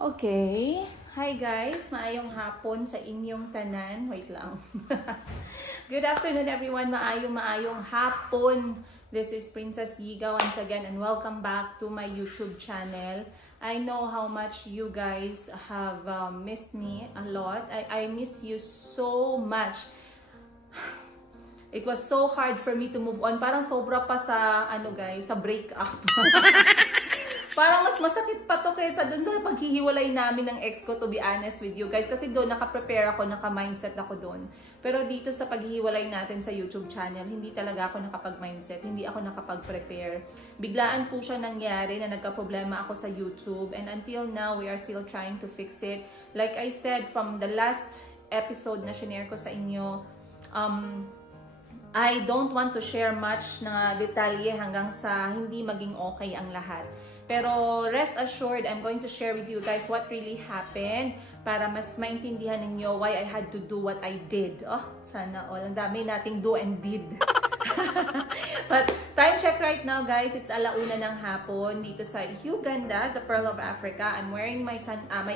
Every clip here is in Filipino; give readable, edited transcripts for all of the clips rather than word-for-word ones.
Okay. Hi guys, maayong hapon sa inyong tanan. Wait lang. Good afternoon everyone. Maayong hapon. This is Princess Yiga once again and welcome back to my YouTube channel. I know how much you guys have missed me a lot. I miss you so much. It was so hard for me to move on. Parang sobra pa sa guys, sa breakup. Parang mas masakit pa to kaysa dun sa paghihiwalay namin ng ex ko, to be honest with you guys. Kasi doon naka-prepare ako, naka-mindset ako doon. Pero dito sa paghihiwalay natin sa YouTube channel, hindi talaga ako nakapag-mindset, hindi ako nakapag-prepare. Biglaan po siya nangyari na nagka-problema ako sa YouTube. And until now, we are still trying to fix it. Like I said from the last episode na shinare ko sa inyo, I don't want to share much na detalye hanggang sa hindi maging okay ang lahat. Pero rest assured, I'm going to share with you guys what really happened para mas maintindihan ninyo why I had to do what I did. Oh, sana all. Ang dami nating do and did. But time check right now guys, it's 1:00 ng hapon dito sa Uganda, the Pearl of Africa. I'm wearing my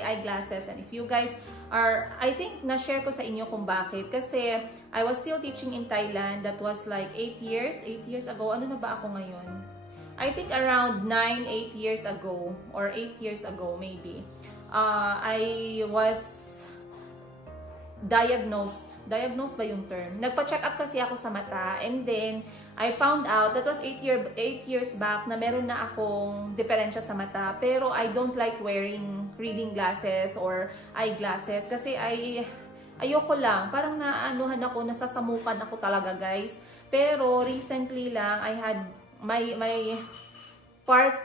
eyeglasses, and if you guys are, I think na-share ko sa inyo kung bakit. Kasi I was still teaching in Thailand. That was like 8 years ago. Ano na ba ako ngayon? I think around 8 years ago or 8 years ago maybe. I was diagnosed ba yung term? Nagpa-check up kasi ako sa mata, and then I found out that was 8 years back na meron na akong diferensya sa mata, pero I don't like wearing reading glasses or eyeglasses kasi ayoko lang, parang naanuhan ako, nasasamukan ako talaga guys. Pero recently lang I had my part,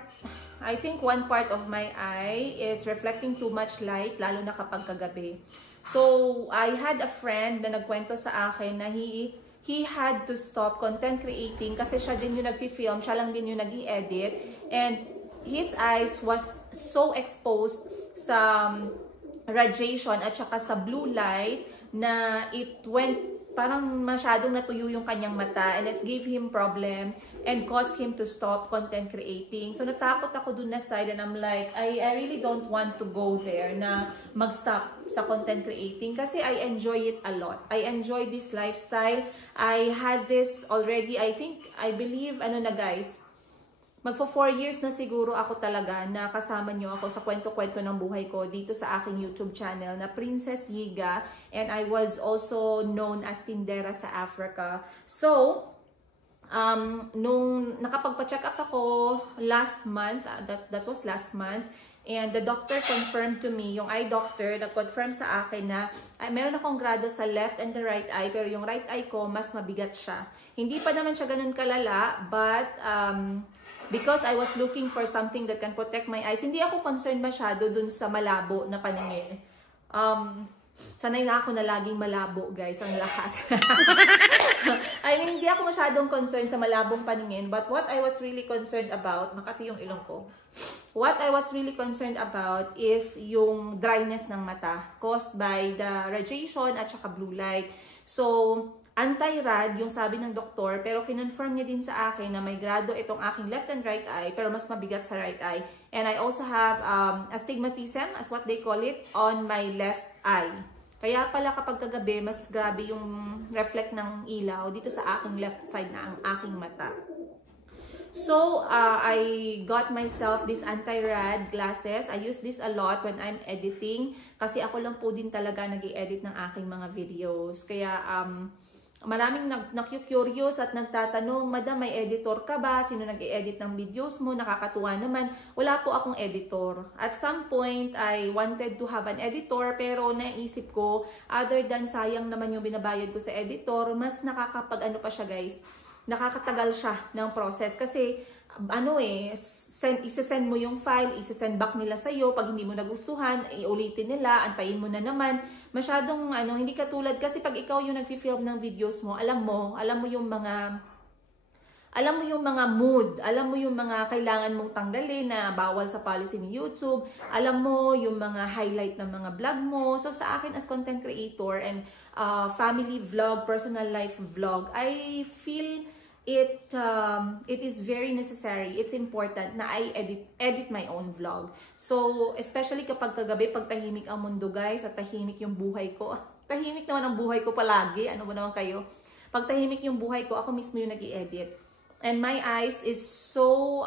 I think one part of my eye is reflecting too much light, lalo na kapag kagabi. So, I had a friend na nagkwento sa akin na he had to stop content creating kasi siya din yung nag-film, siya lang din yung nag-i-edit, and his eyes was so exposed sa radiation at saka sa blue light na it went, parang masyadong natuyo yung kanyang mata, and it gave him problem and caused him to stop content creating. So natakot ako dun na side, and I'm like, I really don't want to go there na mag-stop sa content creating kasi I enjoy it a lot. I enjoy this lifestyle. I had this already, I believe, na guys, magpo 4 years na siguro ako talaga na kasama nyo ako sa kwento-kwento ng buhay ko dito sa aking YouTube channel na Princess Yiga, and I was also known as Tindera sa Africa. So, nung nakapagpa-check up ako last month, that was last month, and the doctor confirmed to me, yung eye doctor, nag-confirm sa akin na meron akong grado sa left and the right eye, pero yung right eye ko, mas mabigat siya. Hindi pa naman siya ganun kalala, but because I was looking for something that can protect my eyes, hindi ako concerned masyado dun sa malabo na paningin. Sanay na ako na laging malabo, guys, ang lahat. I mean, hindi ako masyadong concerned sa malabong paningin, but what I was really concerned about, makati yung ilong ko, what I was really concerned about is yung dryness ng mata caused by the radiation at saka blue light. So, anti-rad yung sabi ng doktor, pero kinonfirm niya din sa akin na may grado itong aking left and right eye, pero mas mabigat sa right eye. And I also have astigmatism, as what they call it, on my left eye. Kaya pala kapag kagabi, mas grabe yung reflect ng ilaw dito sa aking left side na ang aking mata. So, I got myself this anti-rad glasses. I use this a lot when I'm editing kasi ako lang po din talaga nag-i-edit ng aking mga videos. Kaya, maraming na-curious at nagtatanong, Madam, may editor ka ba? Sino nag-i-edit ng videos mo? Nakakatuwa naman. Wala po akong editor. At some point, I wanted to have an editor, pero naisip ko, other than sayang naman yung binabayad ko sa editor, mas nakakapag-ano pa siya guys, nakakatagal siya ng process. Kasi, isesend mo yung file, isesend back nila sa'yo. Pag hindi mo nagustuhan, iulitin nila, antayin mo na naman. Masyadong, hindi katulad. Kasi pag ikaw yung nag-film ng videos mo, alam mo yung mga mood, alam mo yung mga kailangan mong tanggalin na bawal sa policy ni YouTube, alam mo yung mga highlight ng mga vlog mo. So sa akin as content creator and family vlog, personal life vlog, I feel it is very necessary, it's important na I edit my own vlog. So, especially kapag kagabi, pag tahimik ang mundo guys, at tahimik yung buhay ko. Tahimik naman ang buhay ko palagi, ano ba naman kayo? Pag tahimik yung buhay ko, ako mismo yung nag-i-edit. And my eyes is so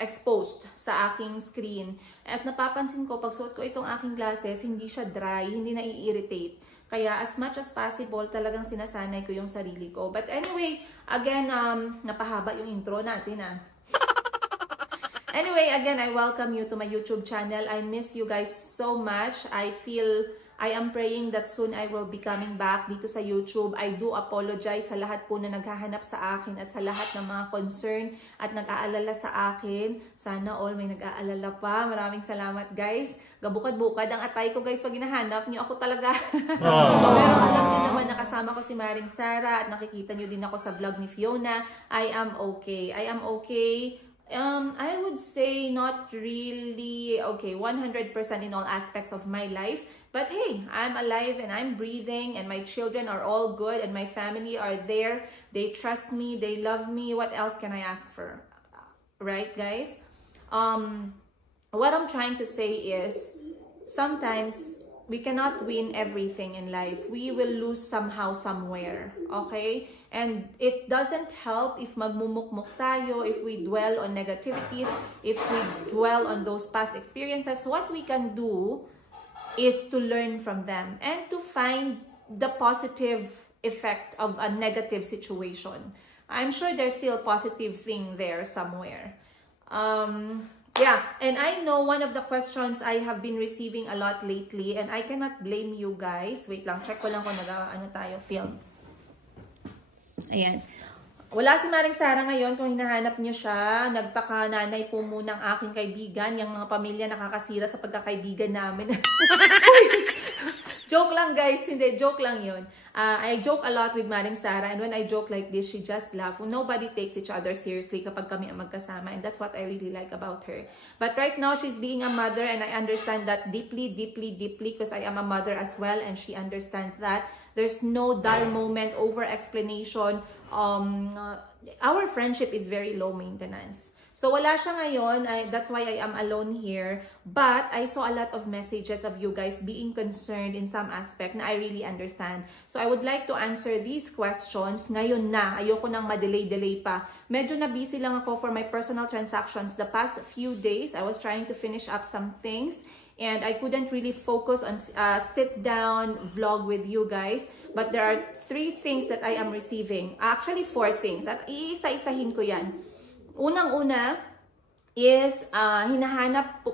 exposed sa aking screen. At napapansin ko, pag suot ko itong aking glasses, hindi siya dry, hindi na-i-irritate. Kaya as much as possible, talagang sinasanay ko yung sarili ko. But anyway, again, napahaba yung intro natin Anyway, again, I welcome you to my YouTube channel. I miss you guys so much. I am praying that soon I will be coming back dito sa YouTube. I do apologize sa lahat po na naghahanap sa akin at sa lahat ng mga concern at nag-aalala sa akin. Sana all may nag-aalala pa. Maraming salamat guys. Gabukad-bukad ang atay ko guys pag hinahanap niyo ako talaga. Pero alam niyo naman nakasama ko si Maring Sara at nakikita niyo din ako sa vlog ni Fiona. I am okay. I am okay. I would say not really okay 100% in all aspects of my life. But hey, I'm alive and I'm breathing and my children are all good and my family are there. They trust me, they love me. What else can I ask for? Right, guys? What I'm trying to say is sometimes we cannot win everything in life. We will lose somehow, somewhere. Okay? And it doesn't help if magmumukmuk tayo, if we dwell on negativities, if we dwell on those past experiences. What we can do is to learn from them and to find the positive effect of a negative situation. I'm sure there's still a positive thing there somewhere. Yeah, and I know one of the questions I have been receiving a lot lately, and I cannot blame you guys. Wait lang, check ko lang kung film. Ayan. Wala si Maring Sara ngayon, kung hinahanap niyo siya, nagpaka-nanay po muna ang aking kaibigan, yung mga pamilya nakakasira sa pagkakaibigan namin. Joke lang guys, hindi, joke lang yun. I joke a lot with Maring Sara, and when I joke like this, she just laugh. Nobody takes each other seriously kapag kami ang magkasama, and that's what I really like about her. But right now, she's being a mother, and I understand that deeply, deeply, deeply, because I am a mother as well, and she understands that. There's no dull moment, over explanation. Our friendship is very low maintenance. So wala siya ngayon. That's why I am alone here. But I saw a lot of messages of you guys being concerned in some aspect na I really understand. So I would like to answer these questions ngayon na. Ayoko nang ma-delay pa. Medyo na busy lang ako for my personal transactions the past few days. I was trying to finish up some things. And I couldn't really focus on sit down vlog with you guys. But there are 3 things that I am receiving. Actually, 4 things. At iisa-isahin ko yan. Unang-una is hinahanap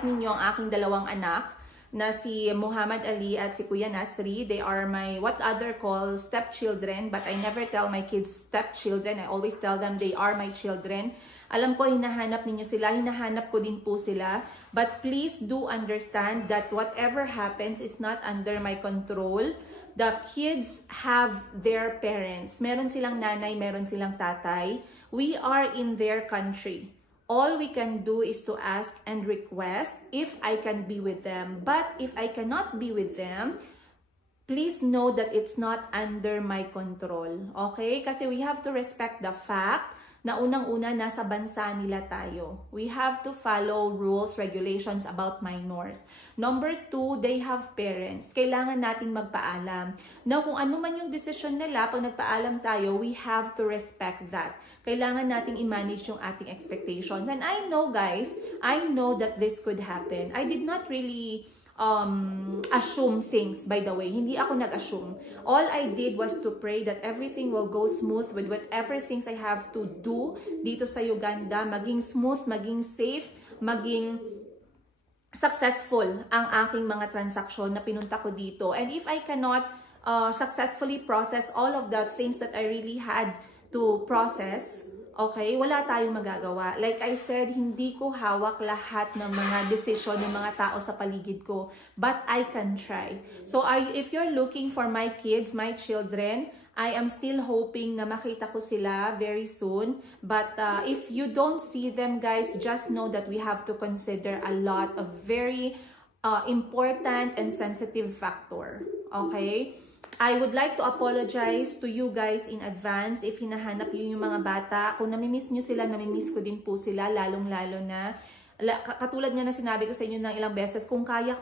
ninyo ang aking 2 anak na si Muhammad Ali at si Kuya Nasri. They are my what other call stepchildren. But I never tell my kids stepchildren. I always tell them they are my children. Alam ko, hinahanap ninyo sila. Hinahanap ko din po sila. But please do understand that whatever happens is not under my control. The kids have their parents. Meron silang nanay, meron silang tatay. We are in their country. All we can do is to ask and request if I can be with them. But if I cannot be with them, please know that it's not under my control. Okay? Kasi we have to respect the fact na unang-una nasa bansa nila tayo. We have to follow rules, regulations about minors. Number 2, they have parents. Kailangan nating magpaalam. Now, kung ano man yung decision nila, pag nagpaalam tayo, we have to respect that. Kailangan nating i-manage yung ating expectations. And I know guys, I know that this could happen. I did not really assume things, by the way. Hindi ako nag-assume. All I did was to pray that everything will go smooth with whatever things I have to do dito sa Uganda. Maging smooth, maging safe, maging successful ang aking mga transaksyon na pinunta ko dito. And if I cannot successfully process all of the things that I really had to process, okay, wala tayong magagawa. Like I said, hindi ko hawak lahat ng mga desisyon ng mga tao sa paligid ko. But I can try. So if you're looking for my kids, my children, I am still hoping na makita ko sila very soon. But if you don't see them, guys, just know that we have to consider a lot of very important and sensitive factor. Okay? I would like to apologize to you guys in advance if hinahanap yun yung mga bata. Kung namimiss nyo sila, namimiss ko din po sila, lalong-lalo na. Katulad nga na sinabi ko sa inyo ng ilang beses, kung kaya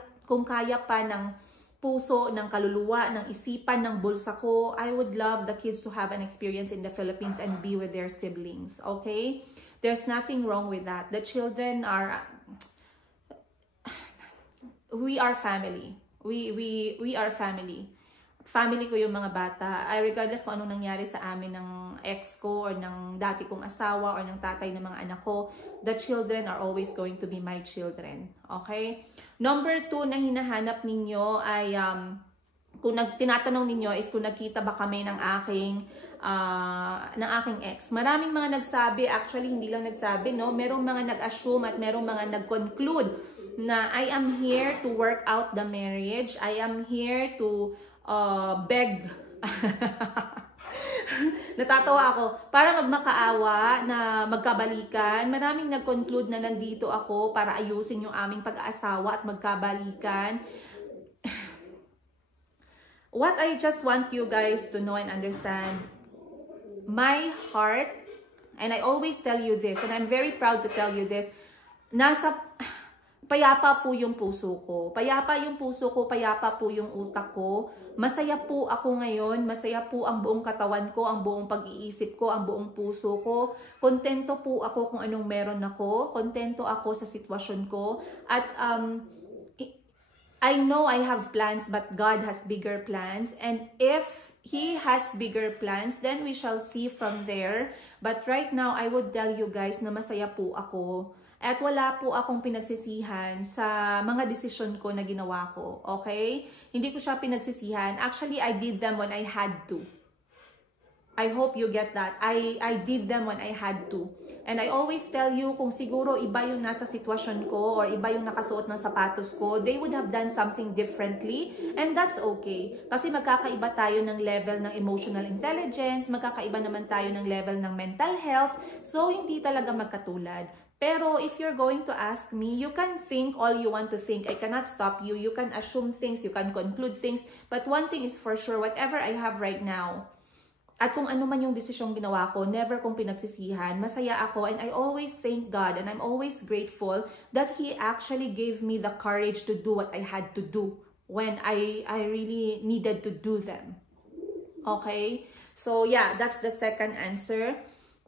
pa ng puso, ng kaluluwa, ng isipan, ng bulsa ko, I would love the kids to have an experience in the Philippines and be with their siblings, okay? There's nothing wrong with that. The children are... We are family. We are family. Family ko yung mga bata. Regardless kung anong nangyari sa amin ng ex ko or ng dati kong asawa or ng tatay ng mga anak ko, the children are always going to be my children. Okay? Number 2 na hinahanap ninyo ay, kung tinatanong ninyo is kung nagkita ba kami ng aking ex. Maraming mga nagsabi, actually hindi lang nagsabi, no? Merong mga nag-assume at merong mga nag-conclude na I am here to work out the marriage. I am here to beg. Natatawa ako. Para magmakaawa na magkabalikan. Maraming nag-conclude na nandito ako para ayusin yung aming pag-aasawa at magkabalikan. What I just want you guys to know and understand, my heart, and I always tell you this, and I'm very proud to tell you this, payapa po yung puso ko. Payapa yung puso ko, payapa po yung utak ko. Masaya po ako ngayon, masaya po ang buong katawan ko, ang buong pag-iisip ko, ang buong puso ko. Kontento po ako kung anong meron ako. Kontento ako sa sitwasyon ko. At I know I have plans, but God has bigger plans. And if He has bigger plans, then we shall see from there. But right now, I would tell you guys na masaya po ako. At wala po akong pinagsisihan sa mga desisyon ko na ginawa ko. Okay? Hindi ko siya pinagsisihan. Actually, I did them when I had to. I hope you get that. I did them when I had to. And I always tell you, kung siguro iba yung nasa sitwasyon ko or iba yung nakasuot ng sapatos ko, they would have done something differently. And that's okay. Kasi magkakaiba tayo ng level ng emotional intelligence, magkakaiba naman tayo ng level ng mental health. So, hindi talaga magkatulad. Pero if you're going to ask me, you can think all you want to think. I cannot stop you. You can assume things, you can conclude things. But one thing is for sure, whatever I have right now, at kung ano man yung desisyong ginawa ko, never kong pinagsisihan, masaya ako, and I always thank God, and I'm always grateful that He actually gave me the courage to do what I had to do when I really needed to do them. Okay? So yeah, that's the second answer.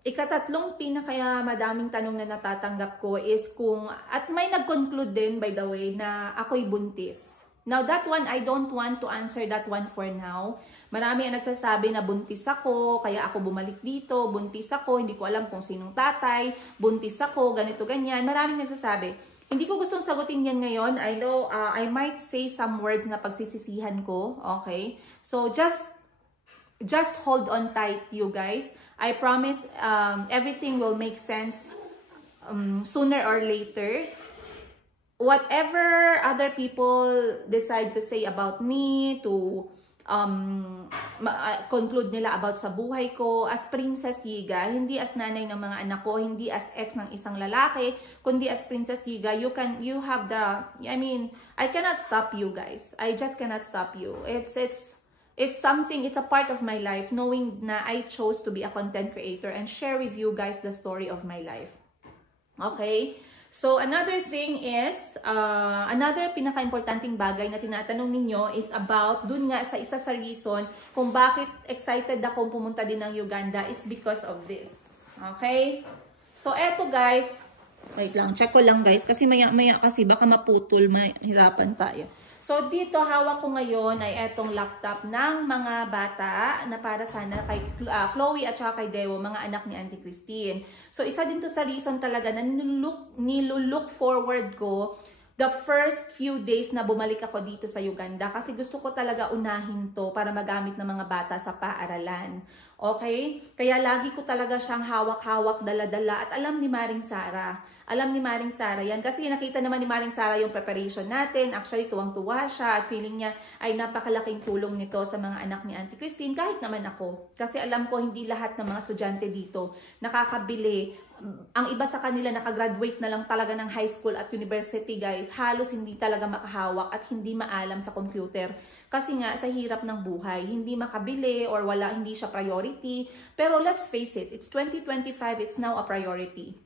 Ikatatlong pinakaya madaming tanong na natatanggap ko is kung, at may nag-conclude din by the way, na ako'y buntis. Now that one, I don't want to answer that one for now. Marami ang nagsasabi na buntis ako, kaya ako bumalik dito, buntis ako, hindi ko alam kung sinong tatay, buntis ako, ganito, ganyan. Maraming nagsasabi. Hindi ko gustong sagutin yan ngayon. I know, I might say some words na pagsisisihan ko, okay? So just hold on tight, you guys. I promise everything will make sense sooner or later. Whatever other people decide to say about me, to conclude nila about sa buhay ko, as Princess Yiga, hindi as nanay ng mga anak ko, hindi as ex ng isang lalaki, kundi as Princess Yiga, you have the, I mean, I cannot stop you guys. I just cannot stop you. It's something, it's a part of my life, knowing na I chose to be a content creator and share with you guys the story of my life. Okay? So, another thing is, another pinaka-importanting bagay na tinatanong ninyo is about, dun nga sa isa sa reason kung bakit excited akong pumunta din ng Uganda is because of this. Okay? So, eto guys, wait lang, check ko lang guys, kasi maya-maya kasi baka maputol, mahirapan tayo. So, dito, hawak ko ngayon ay etong laptop ng mga bata na para sana kay Chloe at saka kay Dewo, mga anak ni Auntie Christine. So, isa din to sa reason talaga na nilulook forward ko the first few days na bumalik ako dito sa Uganda. Kasi gusto ko talaga unahin to para magamit ng mga bata sa paaralan. Okay? Kaya lagi ko talaga siyang hawak-hawak, dala-dala. At alam ni Maring Sara. Alam ni Maring Sara yan. Kasi nakita naman ni Maring Sara yung preparation natin. Actually, tuwang-tuwa siya. At feeling niya ay napakalaking tulong nito sa mga anak ni Auntie Christine. Kahit naman ako. Kasi alam ko, hindi lahat ng mga estudyante dito nakakabili. Ang iba sa kanila nakagraduate na lang talaga ng high school at university, guys. Halos hindi talaga makahawak at hindi maalam sa computer. Kasi nga, sa hirap ng buhay, hindi makabili or wala, hindi siya priority. Pero let's face it, it's 2025, it's now a priority.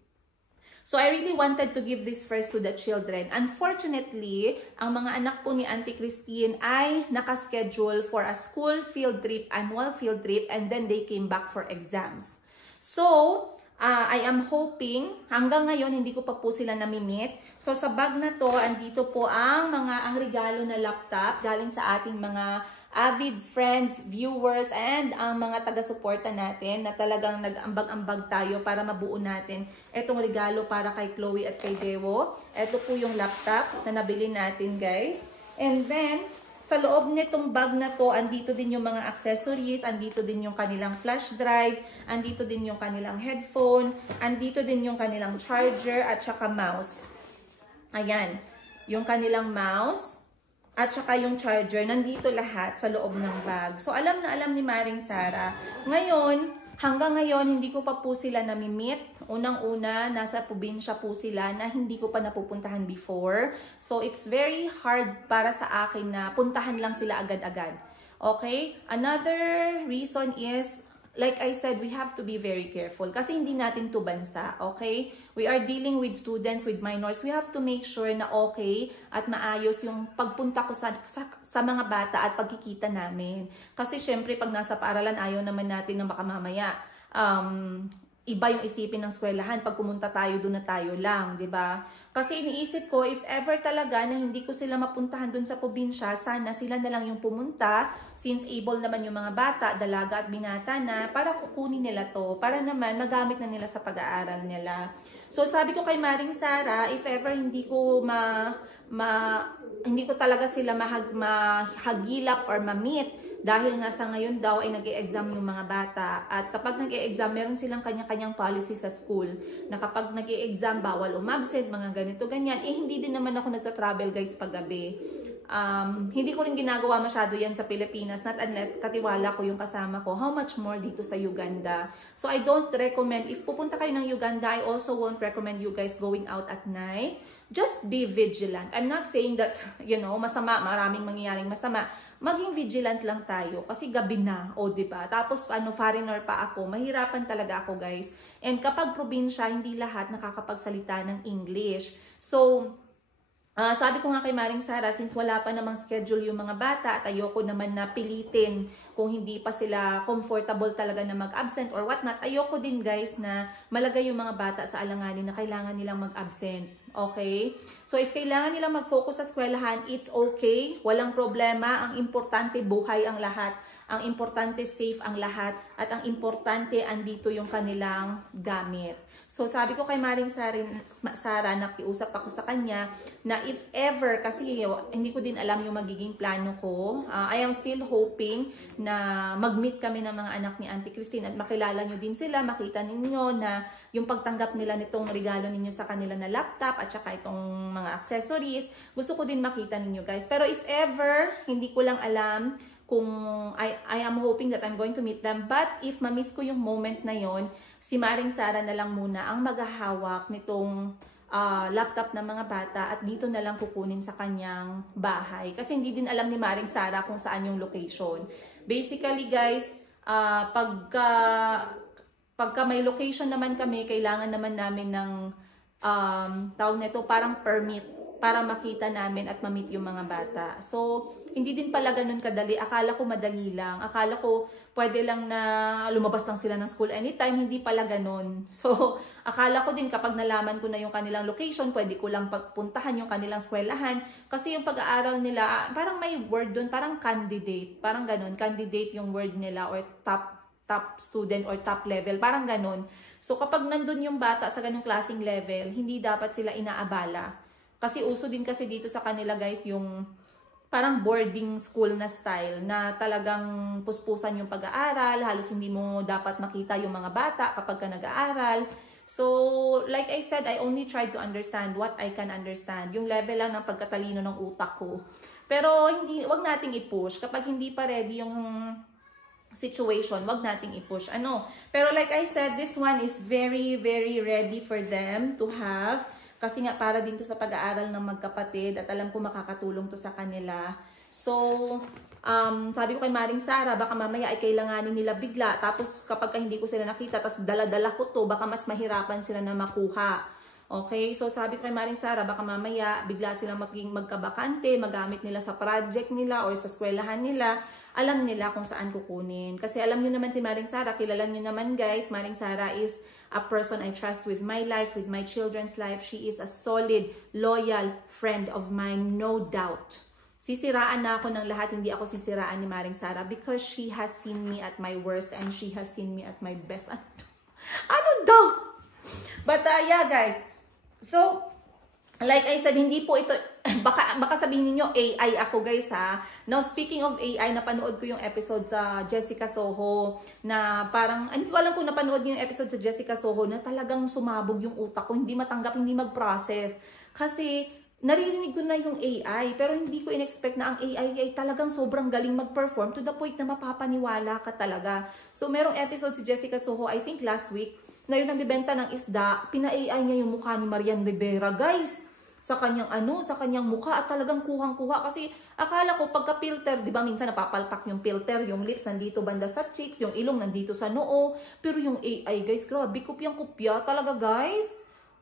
So I really wanted to give this first to the children. Unfortunately, ang mga anak po ni Auntie Christine ay nakaschedule for a school field trip, annual field trip, and then they came back for exams. So, I am hoping, hanggang ngayon hindi ko pa po sila namimit. So sa bag na to, andito po ang regalo na laptop galing sa ating mga avid friends, viewers, and ang mga taga-suporta natin na talagang nag-ambag-ambag tayo para mabuo natin itong regalo para kay Chloe at kay Dewo. Ito po yung laptop na nabili natin, guys. And then, sa loob nitong bag na to, andito din yung mga accessories, andito din yung kanilang flash drive, andito din yung kanilang headphone, andito din yung kanilang charger at saka mouse. Ayan, yung kanilang mouse at saka yung charger, nandito lahat sa loob ng bag. So alam na alam ni Maring Sara. Ngayon, hanggang ngayon, hindi ko pa po sila namimit. Unang-una, nasa probinsya po sila na hindi ko pa napupuntahan before. So, it's very hard para sa akin na puntahan lang sila agad-agad. Okay? Another reason is, like I said, we have to be very careful kasi hindi natin to bansa, okay? We are dealing with students, with minors. We have to make sure na okay at maayos yung pagpunta ko sa mga bata at pagkikita namin. Kasi syempre, pag nasa paaralan, ayaw naman natin na baka mamaya iba yung isipin ng eskwelahan. Pag pumunta tayo, doon na tayo lang, di ba? Kasi iniisip ko, if ever talaga na hindi ko sila mapuntahan doon sa probinsya, sana sila na lang yung pumunta, since able naman yung mga bata, dalaga at binata na, para kukunin nila to, para naman magamit na nila sa pag-aaral nila. So sabi ko kay Maring Sara, if ever hindi ko hindi ko talaga sila mahagilap or ma-meet, dahil nga sa ngayon daw ay nag-e-exam yung mga bata. At kapag nag-e-exam, meron silang kanya-kanyang policy sa school. Na kapag nag-e-exam, bawal umabsent, mga ganito, ganyan. Eh, hindi din naman ako nagta-travel, guys, paggabi. Hindi ko rin ginagawa masyado yan sa Pilipinas, not unless katiwala ko yung kasama ko. How much more dito sa Uganda? So, I don't recommend, if pupunta kayo ng Uganda, I also won't recommend you guys going out at night. Just be vigilant. I'm not saying that, you know, masama, maraming mangyayaring masama. Maging vigilant lang tayo kasi gabi na, o diba? Tapos foreigner pa ako, mahirapan talaga ako, guys. And kapag probinsya, hindi lahat nakakapagsalita ng English. So, sabi ko nga kay Maring Sara, since wala pa namang schedule yung mga bata at ayoko naman na pilitin kung hindi pa sila comfortable talaga na mag-absent or whatnot, ayoko din, guys, na malagay yung mga bata sa alanganin na kailangan nilang mag-absent. Okay? So, if kailangan nilang mag-focus sa eskwelahan, it's okay. Walang problema. Ang importante, buhay ang lahat. Ang importante, safe ang lahat. At ang importante, andito yung kanilang gamit. So, sabi ko kay Maring Sara, nakiusap ako sa kanya, na if ever, kasi hindi ko din alam yung magiging plano ko, I am still hoping na mag-meet kami ng mga anak ni Auntie Christine at makilala nyo din sila, makita ninyo na yung pagtanggap nila nitong regalo ninyo sa kanila na laptop at saka itong mga accessories, gusto ko din makita ninyo, guys. Pero if ever, hindi ko lang alam kung I am hoping that I'm going to meet them. But if ma-miss ko yung moment na yon, si Maring Sara na lang muna ang maghahawak nitong laptop ng mga bata at dito na lang kukunin sa kanyang bahay. Kasi hindi din alam ni Maring Sara kung saan yung location. Basically, guys, pagka may location naman kami, kailangan naman namin ng tawag nito, parang permit para makita namin at ma-meet yung mga bata. So, hindi din pala ganun kadali. Akala ko madali lang. Akala ko pwede lang na lumabas lang sila ng school anytime. Hindi pala ganun. So, akala ko din kapag nalaman ko na yung kanilang location, pwede ko lang pagpuntahan yung kanilang eskwelahan. Kasi yung pag-aaral nila, parang may word dun, parang candidate. Parang ganun. Candidate yung word nila or top student or top level. Parang ganun. So, kapag nandun yung bata sa ganung klaseng level, hindi dapat sila inaabala. Kasi uso din kasi dito sa kanila, guys, yung parang boarding school na style na talagang puspusan yung pag-aaral, halos hindi mo dapat makita yung mga bata kapag ka nag-aaral. So, like I said, I only tried to understand what I can understand. Yung level lang ng pagkatalino ng utak ko. Pero wag nating i-push. Kapag hindi pa ready yung situation, wag nating i-push. Pero like I said, this one is very, very ready for them to have. Kasi nga para din to sa pag-aaral ng magkapatid at alam ko makakatulong to sa kanila. So, sabi ko kay Maring Sara, baka mamaya ay kailanganin nila bigla. Tapos kapag hindi ko sila nakita, tapos dala-dala ko to, baka mas mahirapan sila na makuha. Okay? So sabi ko kay Maring Sara, baka mamaya bigla silang magkabakante, magamit nila sa project nila or sa eskwelahan nila. Alam nila kung saan kukunin. Kasi alam nyo naman si Maring Sara, kilala nyo naman guys, Maring Sara is a person I trust with my life, with my children's life. She is a solid, loyal friend of mine, no doubt. Sisiraan na ako ng lahat, hindi ako sisiraan ni Maring Sara because she has seen me at my worst and she has seen me at my best. Ano daw? But yeah guys, so like I said, hindi po ito, baka sabihin niyo AI ako guys ha. Now speaking of AI, napanood ko yung episode sa Jessica Soho na parang, hindi ko alam kung napanood niyo yung episode sa Jessica Soho na talagang sumabog yung utak ko, hindi matanggap, hindi mag-process. Kasi naririnig ko na yung AI, pero hindi ko in-expect na ang AI ay talagang sobrang galing mag-perform to the point na mapapaniwala ka talaga. So merong episode si Jessica Soho, I think last week, na yung nagbibenta ng isda, pina-AI niya yung mukha ni Marian Rivera, guys. Sa kanyang sa kanyang mukha at talagang kuhang-kuha kasi akala ko pagka-filter, 'di ba, minsan napapalpak yung filter, yung lips nandito banda sa cheeks, yung ilong nandito sa noo, pero yung AI, guys, grabe, kopyang-kopya talaga, guys.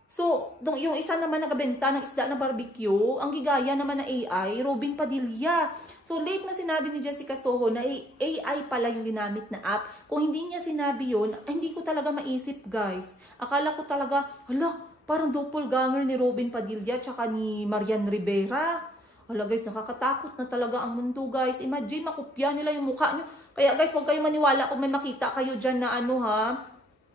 So, yung isa naman nagbenta ng isda na barbecue, ang gigaya naman na AI, Robin Padilla. So, late na sinabi ni Jessica Soho na AI pala yung ginamit na app. Kung hindi niya sinabi yun, hindi ko talaga maisip, guys. Akala ko talaga, hala, parang doppelganger ni Robin Padilla tsaka ni Marian Rivera. Hala guys, nakakatakot na talaga ang mundo guys. Imagine, makopya nila yung mukha nyo. Kaya guys, huwag kayo maniwala kung may makita kayo dyan na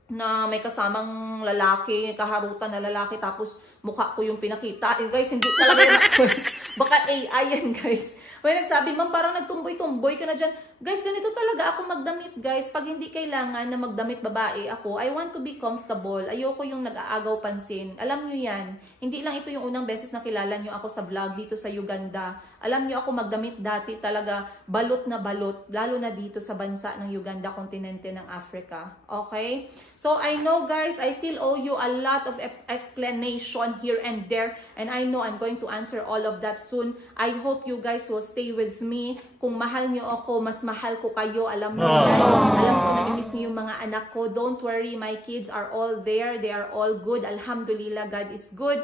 na may kasamang lalaki, kaharutan na lalaki, tapos mukha ko yung pinakita. Guys, hindi talaga yan guys. Baka AI yan guys. May nagsabi, ma'am, parang nagtumboy-tumboy ka na dyan. Guys, ganito talaga ako magdamit, guys. Pag hindi kailangan na magdamit babae ako, I want to be comfortable. Ayoko yung nag-aagaw pansin. Alam nyo yan. Hindi lang ito yung unang beses na kilala nyo ako sa vlog dito sa Uganda. Alam nyo ako magdamit dati talaga balot na balot, lalo na dito sa bansa ng Uganda, kontinente ng Africa. Okay? So, I know, guys, I still owe you a lot of explanation here and there. And I know I'm going to answer all of that soon. I hope you guys will stay with me. Kung mahal nyo ako, mas mahal ko kayo. Alam mo yan. Alam ko, nag-miss niyo yung mga anak ko. Don't worry, my kids are all there. They are all good. Alhamdulillah, God is good.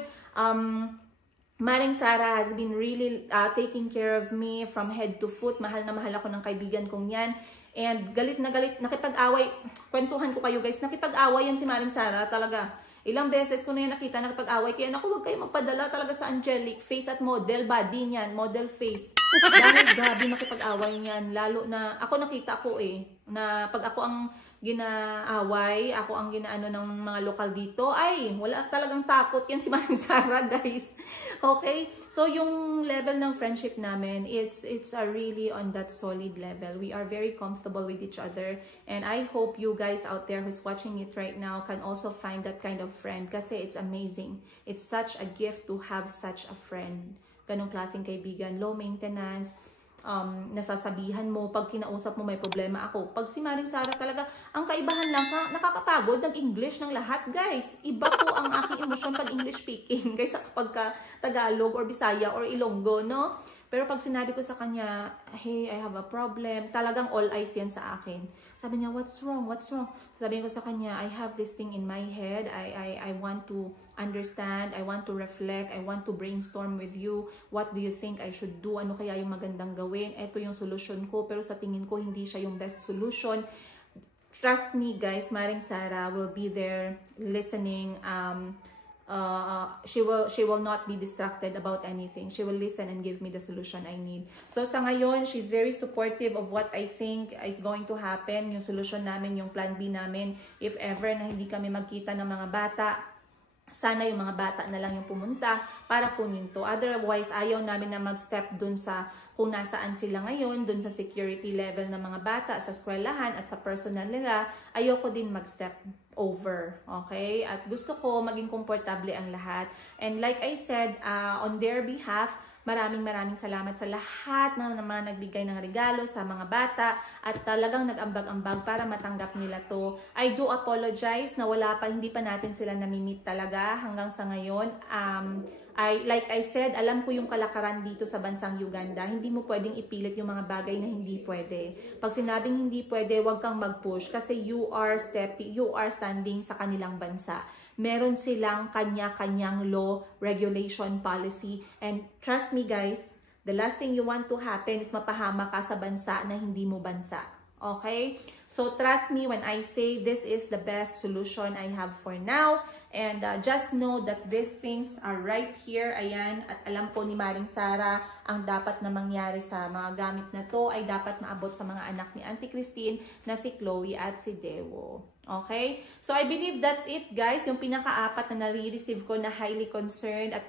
Maring Sara has been really taking care of me from head to foot. Mahal na mahal ako ng kaibigan kong yan. And galit na galit, nakipag-away. Kwentuhan ko kayo guys, nakipag-away yan si Maring Sara talaga. Ilang beses ko na yan nakita nakipag-away. Kaya naku, huwag kayo magpadala talaga sa angelic face at model body niyan, model face. Dahil grabe nakipag-away niyan. Lalo na, ako nakita ko na pag ako ang ginaaway, ako ang ginaano ng mga lokal dito, ay, wala talagang takot yan si Maring Sara, guys. Okay? So, yung level ng friendship namin, it's really on that solid level. We are very comfortable with each other. And I hope you guys out there who's watching it right now can also find that kind of friend kasi it's amazing. It's such a gift to have such a friend. Ganong klaseng kaibigan, low maintenance, nasasabihan mo, pag kinausap mo may problema ako. Pag si Maring Sara talaga, ang kaibahan lang, nakakapagod ng English ng lahat, guys. Iba po ang aking emosyon pag English speaking, guys, kapag Tagalog or Bisaya or Ilonggo, no? Pero pag sinabi ko sa kanya, hey, I have a problem, talagang all eyes yan sa akin. Sabi niya, what's wrong? What's wrong? Sabi ko sa kanya, I have this thing in my head. I want to understand. I want to reflect. I want to brainstorm with you. What do you think I should do? Ano kaya yung magandang gawin? Ito yung solution ko. Pero sa tingin ko, hindi siya yung best solution. Trust me, guys. Maring Sara will be there listening. She will not be distracted about anything. She will listen and give me the solution I need. So sa ngayon, she's very supportive of what I think is going to happen, yung solution namin, yung plan B namin, if ever na hindi kami magkita ng mga bata. sana yung mga bata na lang yung pumunta para kunin to. Otherwise, ayaw namin na mag-step dun sa kung nasaan sila ngayon, dun sa security level ng mga bata, sa eskwelahan at sa personal nila. Ayoko din mag-step over. Okay? At gusto ko maging komportable ang lahat. And like I said, on their behalf, maraming salamat sa lahat ng mga nagbigay ng regalo sa mga bata at talagang nag-ambag-ambag para matanggap nila to. I do apologize na hindi pa natin sila nami-meet talaga hanggang sa ngayon. Like I said, alam ko yung kalakaran dito sa bansang Uganda. Hindi mo pwedeng ipilit yung mga bagay na hindi pwede. Pag sinabing hindi pwede, wag kang mag-push kasi you are standing sa kanilang bansa. Meron silang kanya-kanyang law, regulation, policy. And trust me guys, the last thing you want to happen is mapahama ka sa bansa na hindi mo bansa. Okay? So trust me when I say this is the best solution I have for now. And just know that these things are right here. Ayan. At alam po ni Maring Sara, ang dapat na mangyari sa mga gamit na to ay dapat maabot sa mga anak ni Auntie Christine na si Chloe at si Dewo. Okay? So, I believe that's it, guys. Yung pinaka-apat na nare-receive ko na highly concerned at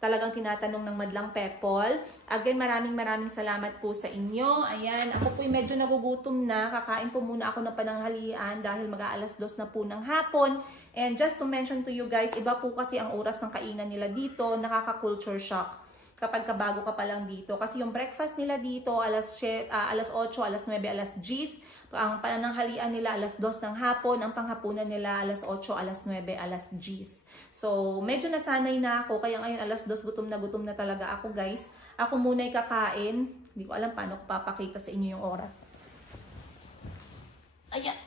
talagang tinatanong ng Madlang Pepol. Again, maraming salamat po sa inyo. Ayan, ako po'y medyo nagugutom na. Kakain po muna ako ng pananghalian dahil mag-aalas 2 na po ng hapon. And just to mention to you guys, iba po kasi ang oras ng kainan nila dito. Nakaka-culture shock kapag kabago ka pa lang dito. Kasi yung breakfast nila dito, alas 8, alas 9, alas 10. Ang pananghalian nila alas 2 ng hapon, ang panghapunan nila alas 8, alas 9, alas 10. So, medyo nasanay na ako, kaya ngayon alas 2 gutom na talaga ako guys. Ako muna'y kakain. Hindi ko alam paano ko papakita sa inyo yung oras. Ayan.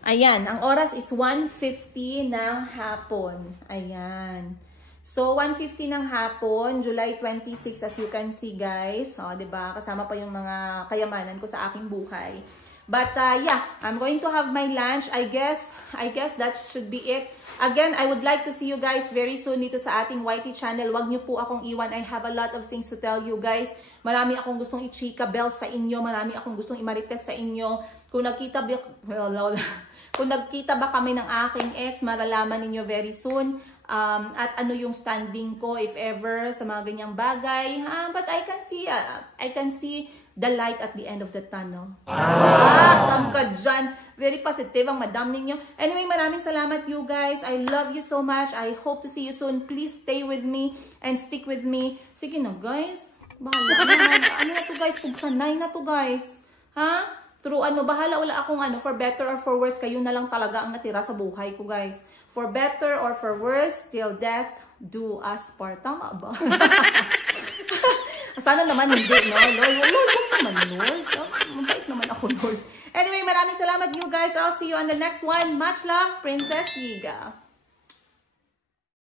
Ayan, ang oras is 1:50 ng hapon. Ayan. So, 1:50 ng hapon, July 26, as you can see, guys. O, diba? Kasama pa yung mga kayamanan ko sa aking buhay. But, yeah, I'm going to have my lunch. I guess that should be it. Again, I would like to see you guys very soon dito sa ating YT channel. Huwag niyo po akong iwan. I have a lot of things to tell you, guys. Marami akong gustong i-chika bells sa inyo. Marami akong gustong imarites sa inyo. Kung nagkita ba kami ng aking ex, malalaman ninyo very soon. At ano yung standing ko if ever sa mga ganyang bagay. But I can see the light at the end of the tunnel. Saan ka dyan? Very positive ang madam ninyo. Anyway, maraming salamat you guys. I love you so much. I hope to see you soon. Please stay with me and stick with me. Sige na guys. Bahala na. Ano na to guys? Pugsanay na to guys. Ha? Through bahala wala akong for better or for worse, kayo na lang talaga ang natira sa buhay ko guys. For better or for worse, till death do us part. Tama ba? Sana naman hindi, no? Lord naman, Lord. Mabait naman ako, Lord. Anyway, maraming salamat you guys. I'll see you on the next one. Much love, Princess Yiga.